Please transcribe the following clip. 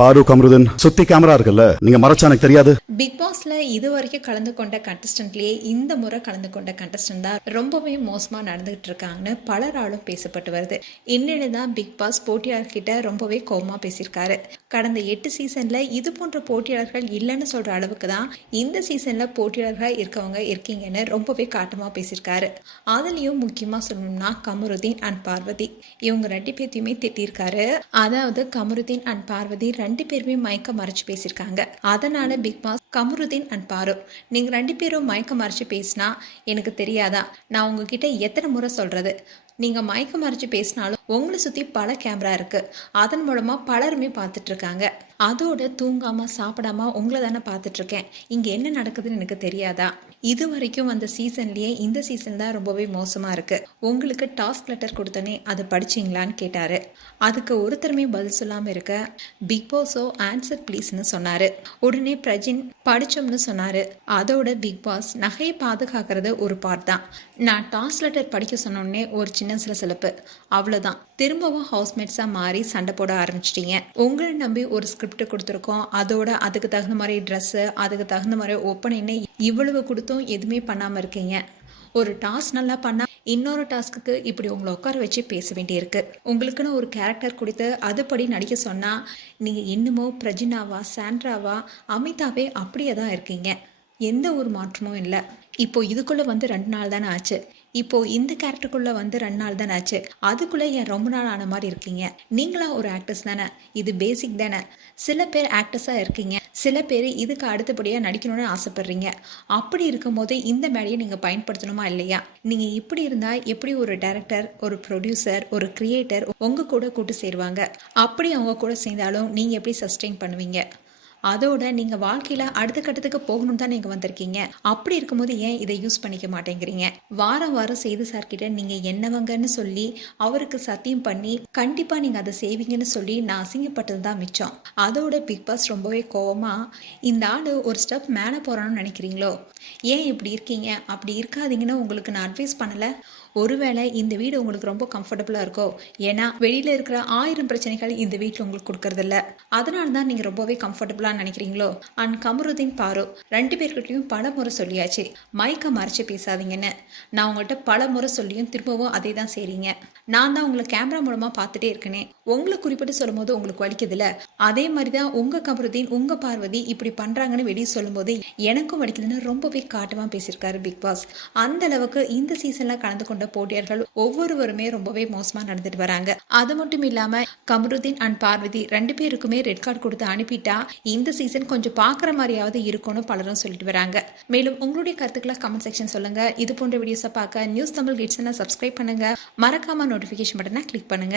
பாரு கமருதன் சுத்தி கேமரா இருக்குல்ல, நீங்க மறைச்சா எனக்கு தெரியாது. பிக் பாஸ்ல இது வரைக்கும் கலந்து கொண்ட கண்டஸ்டன்ட்லயே இந்த முறை கலந்து கொண்ட கண்டஸ்டன்ட் தான் ரொம்பவே மோசமா நடந்துகிட்டு இருக்காங்கன்னு பலராலும் பேசப்பட்டு வருது. இன்னொன்னு தான் பிக் பாஸ் போட்டியாளர்கிட்ட ரொம்பவே கோவமா பேசியிருக்காரு. கடந்த 8 சீசன்ல இது போன்ற போட்டியாளர்கள் இல்லைன்னு சொல்ற அளவுக்கு தான் இந்த சீசன்ல போட்டியாளர்களா இருக்கவங்க இருக்கீங்கன்னு ரொம்பவே காட்டமா பேசியிருக்காரு. அதுலயும் முக்கியமா சொல்லணும்னா கமருதீன் அண்ட் பார்வதி இவங்க 2 பேர்த்தையுமே திட்டிருக்காரு. அதாவது கமருதீன் அண்ட் பார்வதி 2 பேருமே மயக்க மறைச்சு பேசியிருக்காங்க. அதனால பிக் பாஸ் கமருதீன் அண்ட் பாரு, நீங்க 2 பேரும் மயக்க மறைச்சு பேசினா எனக்கு தெரியாதா? நான் உங்ககிட்ட எத்தனை முறை சொல்றது? நீங்க மயக்க மறைச்சு பேசினாலும் உங்களை சுத்தி பல கேமரா இருக்கு. அதன் மூலமா பலருமே பார்த்துட்டு இருக்காங்க. அதோட தூங்காம சாப்பிடாம உங்களை தானே பார்த்துட்டு இருக்கேன். இங்க என்ன நடக்குதுன்னு எனக்கு தெரியாதா? இது வரைக்கும் அந்த சீசன்லயே இந்த சீசன் தான் ரொம்பவே மோசமா இருக்கு. உங்களுக்கு டாஸ்க் லெட்டர் கொடுத்தனே அதை படிச்சீங்களான்னு கேட்டாரு. அதுக்கு ஒருத்தருமே பதில் சொல்லாம இருக்க பிக் பாஸோ ஆன்சர் ப்ளீஸ்னு சொன்னாரு. உடனே பிரஜின் படிச்சோம்னு சொன்னாரு. அதோட பிக் பாஸ் நகையை பாதுகாக்கிறது ஒரு பார்ட் தான். நான் டாஸ்க் லெட்டர் படிக்க சொன்னோடனே ஒரு சின்ன சிலசிலப்பு, அவ்வளவுதான். திரும்பவும் ஹவுஸ்மேட்ஸா மாறி சண்டை போட ஆரம்பிச்சிட்டீங்க. உங்களை நம்பி ஒரு ஸ்கிரிப்ட் கொடுத்துருக்கோம். அதோட அதுக்கு தகுந்த மாதிரி ட்ரெஸ், அதுக்கு தகுந்த மாதிரி ஒப்பனைன்னு இவ்வளவு கொடுத்தும் எதுவுமே பண்ணாம இருக்கீங்க. ஒரு டாஸ்க் நல்லா பண்ணா இன்னொரு டாஸ்க்கு இப்படி உங்களை உட்கார வச்சு பேச வேண்டியிருக்கு. உங்களுக்குன்னு ஒரு கேரக்டர் கொடுத்து அதுபடி நடிக்க சொன்னா நீங்க இன்னமும் பிரஜினாவா, சாண்ட்ராவா, அமிதாவே அப்படியே தான் இருக்கீங்க. எந்த ஒரு மாற்றமும் இல்லை. இப்போ இதுக்குள்ள வந்து 2 நாள் தானே ஆச்சு. இப்போ இந்த கேரக்டருக்குள்ள வந்து 2 நாள் தானே ஆச்சு. அதுக்குள்ள ஏன் ரொம்ப நாள் ஆன மாதிரி இருக்கீங்க? நீங்களா ஒரு ஆக்டர்ஸ் தானே, இது பேசிக் தானே. சில பேர் ஆக்டர்ஸா இருக்கீங்க, சில பேர் இதுக்கு அடுத்தபடியா நடிக்கணும்னு ஆசைப்படுறீங்க. அப்படி இருக்கும்போது இந்த மேடையை நீங்க பயன்படுத்தணுமா இல்லையா? நீங்க இப்படி இருந்தா எப்படி ஒரு டைரக்டர், ஒரு ப்ரொடியூசர், ஒரு கிரியேட்டர் உங்க கூட கூட்டு சேருவாங்க? அப்படி அவங்க கூட சேர்ந்தாலும் நீங்க எப்படி சஸ்டெயின் பண்ணுவீங்க? அதோட நீங்க வாழ்க்கையில அடுத்த கட்டத்துக்கு போகணும் தான் நீங்க வந்திருக்கீங்க. அப்படி இருக்கும்போது ஏன் இதை யூஸ் பண்ணிக்க மாட்டேங்கிறீங்க? வாரம் வாரம் செய்து சார்கிட்ட நீங்க என்னவங்கன்னு சொல்லி அவருக்கு சத்தியம் பண்ணி கண்டிப்பா நீங்க அதை செய்வீங்கன்னு சொல்லி நான் அசிங்கப்பட்டது தான் மிச்சம். அதோட பிக் பாஸ் ரொம்பவே கோவமா, இந்த ஆளு ஒரு ஸ்டெப் மேல போறான்னு நினைக்கிறீங்களோ? ஏன் இப்படி இருக்கீங்க? அப்படி இருக்காதீங்கன்னு உங்களுக்கு நான் அட்வைஸ் பண்ணல. ஒருவேளை இந்த வீடு உங்களுக்கு ரொம்ப கம்ஃபர்டபுளா இருக்கோ? ஏன்னா வெளியில இருக்கிற 1000 பிரச்சனைகள் இந்த வீட்டில் உங்களுக்கு கொடுக்கறது இல்ல. அதனால தான் நீங்க ரொம்பவே கம்ஃபர்டபுளா நினைக்கிறீங்களோ? அண்ட் கமருதீன், பாரு 2 பேர்கிட்டையும் பல முறை சொல்லியாச்சு மைக்க மறைச்சு பேசாதீங்கன்னு. நான் உங்கள்கிட்ட பல முறை சொல்லியும் திரும்பவும் அதே தான் செய்றீங்க. நான் தான் உங்களை கேமரா மூலமா பார்த்துட்டே இருக்கனே. உங்களை குறிப்பிட்டு சொல்லும் போது உங்களுக்கு வலிக்குதுல்ல, அதே மாதிரிதான் உங்க கமருதீன், உங்க பார்வதி இப்படி பண்றாங்கன்னு வெளியே சொல்லும் போது எனக்கும் வலிக்குதுன்னு ரொம்பவே காட்டமா பேசியிருக்காரு பிக் பாஸ். அந்த அளவுக்கு இந்த சீசன்ல கலந்து கொண்ட போட்டியாளர்கள் ஒவ்வொருவருமே ரொம்பவே மோசமா நடந்துட்டு வராங்க. அது மட்டும் இல்லாம கமருதீன் அண்ட் பார்வதி 2 பேருக்குமே ரெட் கார்டு கொடுத்து அனுப்பிட்டா இந்த சீசன் கொஞ்சம் பாக்குற மாதிரியாவது இருக்கும்னு பலரும் சொல்லிட்டு வராங்க. மேலும் உங்களுடைய கருத்துக்களை கமெண்ட் செக்ஷன் சொல்லுங்க. இது போன்ற வீடியோஸை பார்க்க நியூஸ் தமிழ் கிட்ஸ் சப்ஸ்கிரைப் பண்ணுங்க. மறக்காம நோட்டிபிகேஷன் பட்டனை கிளிக் பண்ணுங்க.